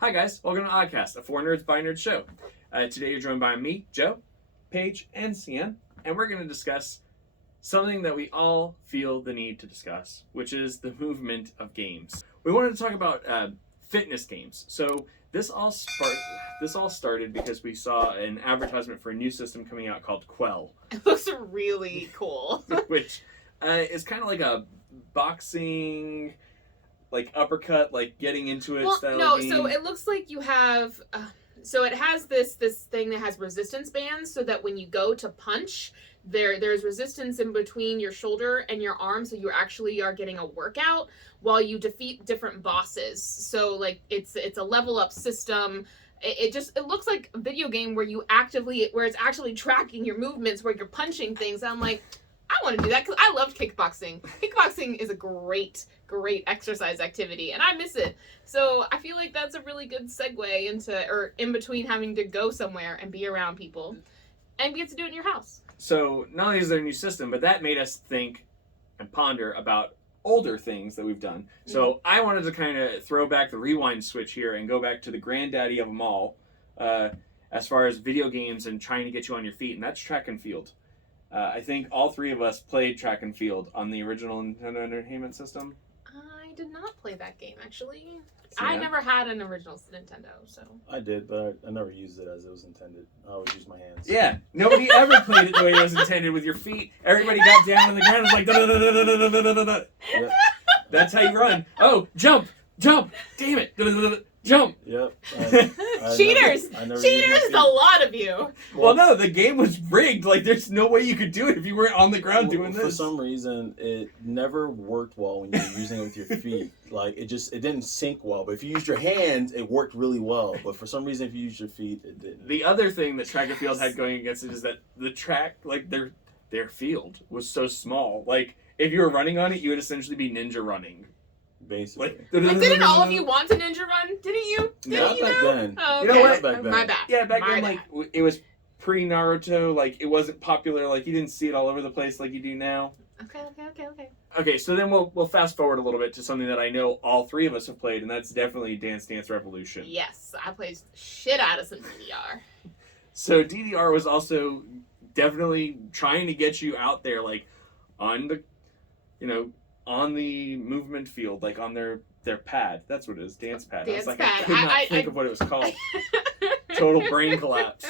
Hi guys, welcome to Oddcast, a four nerds by nerds show. Today you're joined by me, Joe, Paige, and Cian, and we're going to discuss something that we all feel the need to discuss, which is the movement of games. We wanted to talk about fitness games. So this all started because we saw an advertisement for a new system coming out called Quell. It looks really cool. Which is kind of like a boxing, like uppercut, like getting into it style game. So it looks like you have so it has this thing that has resistance bands, so that when you go to punch, there's resistance in between your shoulder and your arm, so you actually are getting a workout while you defeat different bosses. So like it's a level up system. It looks like a video game where it's actually tracking your movements, where you're punching things. And I'm like, I want to do that because I loved kickboxing. Kickboxing is a great exercise activity, and I miss it. So I feel like that's a really good segue into, or in between having to go somewhere and be around people, and get to do it in your house. So not only is there a new system, but that made us think and ponder about older things that we've done. So I wanted to kind of throw back the rewind switch here and go back to the granddaddy of them all, as far as video games and trying to get you on your feet, and that's track and field. I think all three of us played track and field on the original Nintendo Entertainment System. I did not play that game, actually. So, I never had an original Nintendo, so. I did, but I never used it as it was intended. I always used my hands. Yeah, nobody ever played it the way it was intended with your feet. Everybody got down on the ground and was like, da-da-da-da-da-da-da-da-da. Yep. That's how you run. Oh, jump, damn it, da-da-da-da-da. Jump. Yep. Cheaters! Cheaters, a lot of you. Well, no, the game was rigged. Like, there's no way you could do it if you weren't on the ground doing this. For some reason, it never worked well when you were using it with your feet. Like, it didn't sync well. But if you used your hands, it worked really well. But for some reason, if you used your feet, it didn't. The other thing that track and field had going against it is that the track, like, their field was so small. Like, if you were running on it, you would essentially be ninja running. Basically. Like, didn't all of you want to ninja run? Didn't you? Not back then. Oh, okay. You know what? Back then. My bad. Yeah, back then, bad. like, it was pre-Naruto. Like, it wasn't popular. Like, you didn't see it all over the place like you do now. Okay. Okay, so then we'll fast forward a little bit to something that I know all three of us have played, and that's definitely Dance Dance Revolution. Yes, I played shit out of some DDR. So DDR was also definitely trying to get you out there, like, on the, on the movement field, like on their pad. That's what it is, dance pad. Dance I pad. could not think of what it was called. Total brain collapse.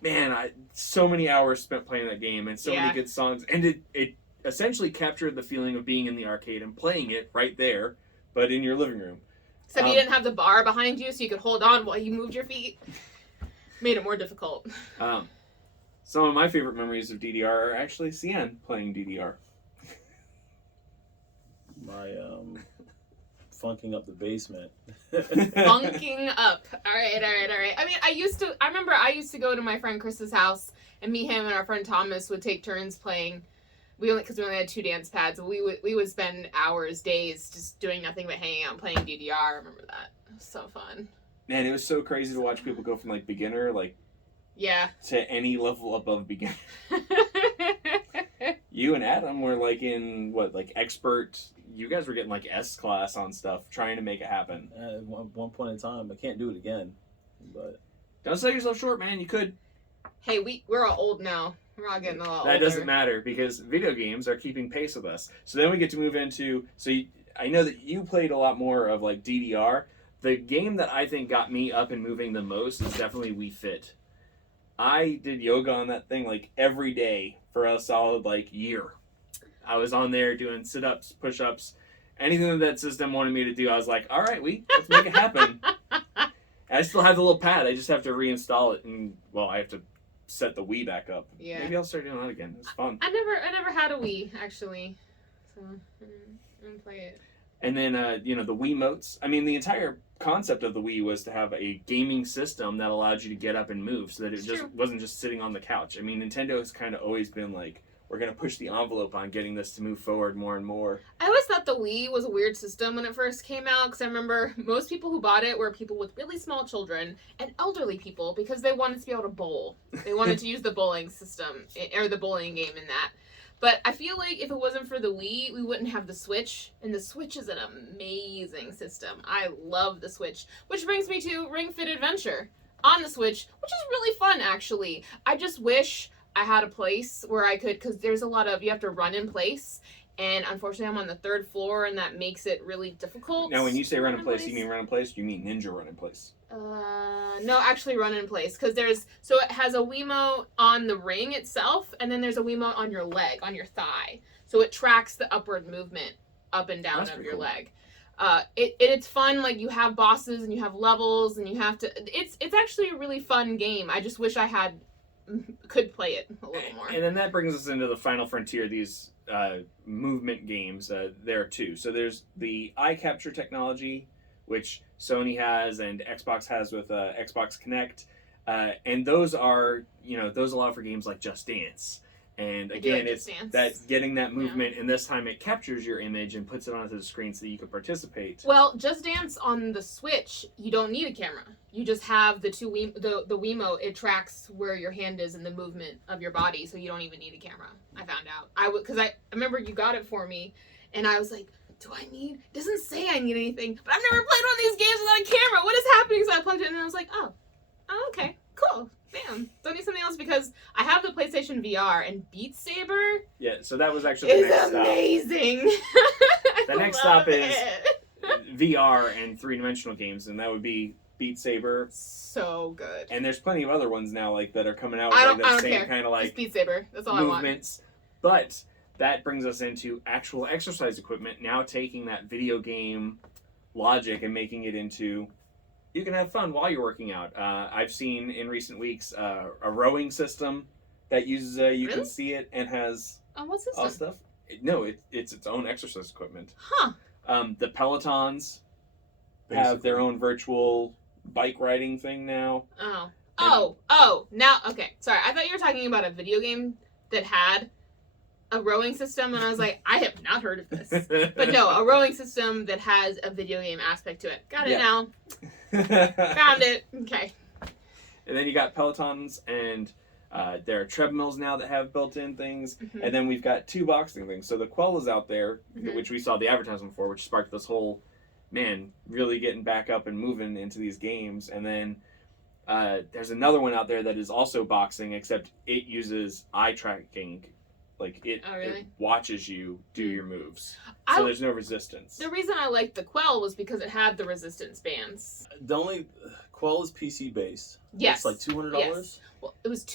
Man, so many hours spent playing that game, and so many good songs, and it essentially captured the feeling of being in the arcade and playing it right there, but in your living room. Except you didn't have the bar behind you, so you could hold on while you moved your feet. Made it more difficult. Some of my favorite memories of DDR are actually Cian playing DDR. My funking up the basement. Funking up. All right. I mean, I remember I used to go to my friend Chris's house, and me, him, and our friend Thomas would take turns playing. Because we only had two dance pads, we would spend hours, days, just doing nothing but hanging out and playing DDR. I remember that. It was so fun. Man, it was so crazy to watch people go from, like, beginner, like, yeah, to any level above beginner. You and Adam were, like, in, expert... You guys were getting, like, S-class on stuff, trying to make it happen. At one point in time, I can't do it again. But don't sell yourself short, man. You could. Hey, we're all old now. We're all getting a lot older. That doesn't matter, because video games are keeping pace with us. So then we get to move into... I know that you played a lot more of, like, DDR. The game that I think got me up and moving the most is definitely Wii Fit. I did yoga on that thing, like, every day for a solid, like, year. I was on there doing sit-ups, push-ups, anything that system wanted me to do. I was like, all right, let's make it happen. I still have the little pad. I just have to reinstall it, and, I have to set the Wii back up. Yeah. Maybe I'll start doing that again. It's fun. I never had a Wii, actually. So, I didn't play it. And then, the Wiimotes. I mean, the entire concept of the Wii was to have a gaming system that allowed you to get up and move so that it wasn't just sitting on the couch. I mean, Nintendo has kind of always been like, we're going to push the envelope on getting this to move forward more and more. I always thought the Wii was a weird system when it first came out, because I remember most people who bought it were people with really small children and elderly people, because they wanted to be able to bowl. They wanted to use the bowling system, or the bowling game in that. But I feel like if it wasn't for the Wii, we wouldn't have the Switch. And the Switch is an amazing system. I love the Switch. Which brings me to Ring Fit Adventure on the Switch, which is really fun, actually. I just wish I had a place where I could, because there's a lot of, you have to run in place. And unfortunately, I'm on the 3rd floor, and that makes it really difficult. Now, when you say run in place, you mean run in place? Do you mean ninja run in place? No, actually run in place, because so it has a Wiimote on the ring itself, and then there's a Wiimote on your leg, on your thigh. So it tracks the upward movement up and down of your leg. It's fun. Like, you have bosses and you have levels, and you have to. It's actually a really fun game. I just wish I could play it a little more. And then that brings us into the final frontier. These movement games. There are two. So there's the eye capture technology, which Sony has and Xbox has with Xbox Connect, and those allow for games like Just Dance. And again, it's that getting that movement, and this time it captures your image and puts it onto the screen so that you can participate. Well, Just Dance on the Switch, you don't need a camera. You just have the Wiimote. It tracks where your hand is and the movement of your body, so you don't even need a camera. I found out. Because I remember you got it for me, and I was like, it doesn't say I need anything, but I've never played one of these games without a camera. What is happening? So I plugged it in, and I was like, oh, okay, cool. Damn, don't need something else, because I have the PlayStation VR, and Beat Saber. Yeah, so that was actually the next amazing. Stop. The next stop is VR and 3-dimensional games, and that would be Beat Saber. So good. And there's plenty of other ones now like that are coming out with that same kind of like just Beat Saber. That's all movements. I want. But that brings us into actual exercise equipment. Now taking that video game logic and making it into. You can have fun while you're working out. I've seen in recent weeks a rowing system that uses you can see it and has what system? all stuff. No, it's its own exercise equipment. Huh. The Pelotons have their own virtual bike riding thing now. Now, okay. Sorry, I thought you were talking about a video game that had a rowing system, and I was like, I have not heard of this. But no, a rowing system that has a video game aspect to it. Got it now. Found it. Okay. And then you got Pelotons, and there are treadmills now that have built-in things. Mm-hmm. And then we've got 2 boxing things. So the Quell is out there, which we saw the advertisement for, which sparked this whole, really getting back up and moving into these games. And then there's another one out there that is also boxing, except it uses eye tracking. Like, it watches you do your moves. So there's no resistance. The reason I liked the Quell was because it had the resistance bands. The only Quell is PC based. Yes. It's like $200. Yes. Well, it was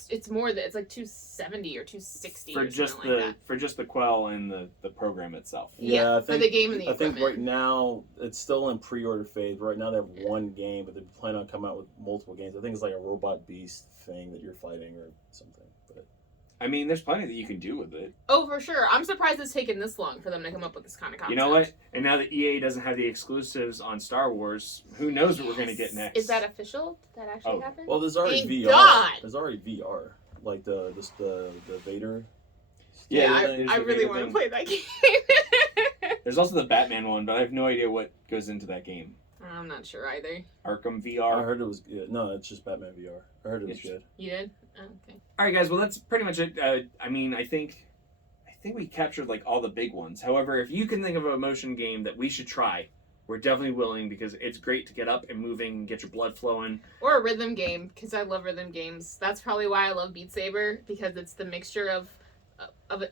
it's more than, it's like $270 or $260 for or just something like that. For just the Quell and the program itself. Yeah, for the game and the equipment. I think right now it's still in pre-order phase. Right now they have one game, but they plan on coming out with multiple games. I think it's like a robot beast thing that you're fighting or something. But I mean, there's plenty that you can do with it. Oh, for sure. I'm surprised it's taken this long for them to come up with this kind of concept. You know what? And now that EA doesn't have the exclusives on Star Wars, who knows what we're going to get next? Is that official? Did that actually happen? Well, there's already Thank VR. God. There's already VR. Like the Vader. Yeah, I really want to play that game. There's also the Batman one, but I have no idea what goes into that game. I'm not sure either. Arkham VR. I heard it was good. No, it's just Batman VR. I heard it was good. You did? Oh, okay. All right, guys. Well, that's pretty much it. I mean, I think we captured like all the big ones. However, if you can think of a motion game that we should try, we're definitely willing, because it's great to get up and moving, get your blood flowing. Or a rhythm game, because I love rhythm games. That's probably why I love Beat Saber, because it's the mixture of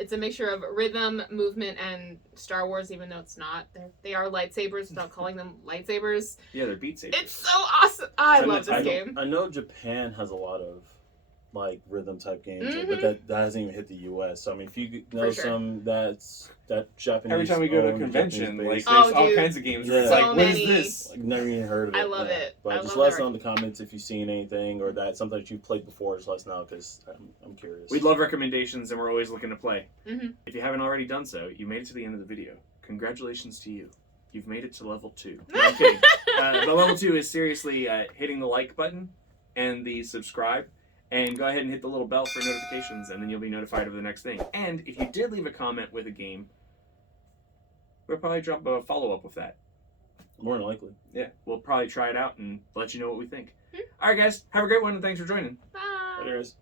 it's a mixture of rhythm, movement, and Star Wars, even though it's not. They are lightsabers without calling them lightsabers. Yeah, they're Beat Sabers. It's so awesome. I love this game. I know Japan has a lot of like rhythm type games, but that hasn't even hit the US. So I mean, if you know some that Japanese. Every time we go to a convention, like there's all kinds of games. Where it's like, what is this? Like, never even heard of it. I love it. But just let us know in the comments if you've seen anything or that something that you've played before. Just let us know, because I'm curious. We'd love recommendations, and we're always looking to play. Mm-hmm. If you haven't already done so, you made it to the end of the video. Congratulations to you. You've made it to level 2. No, I'm kidding. The level 2 is seriously hitting the like button and the subscribe. And go ahead and hit the little bell for notifications, and then you'll be notified of the next thing. And if you did leave a comment with a game, we'll probably drop a follow-up with that. More than likely. Yeah, we'll probably try it out and let you know what we think. All right, guys. Have a great one, and thanks for joining. Bye. Later, guys.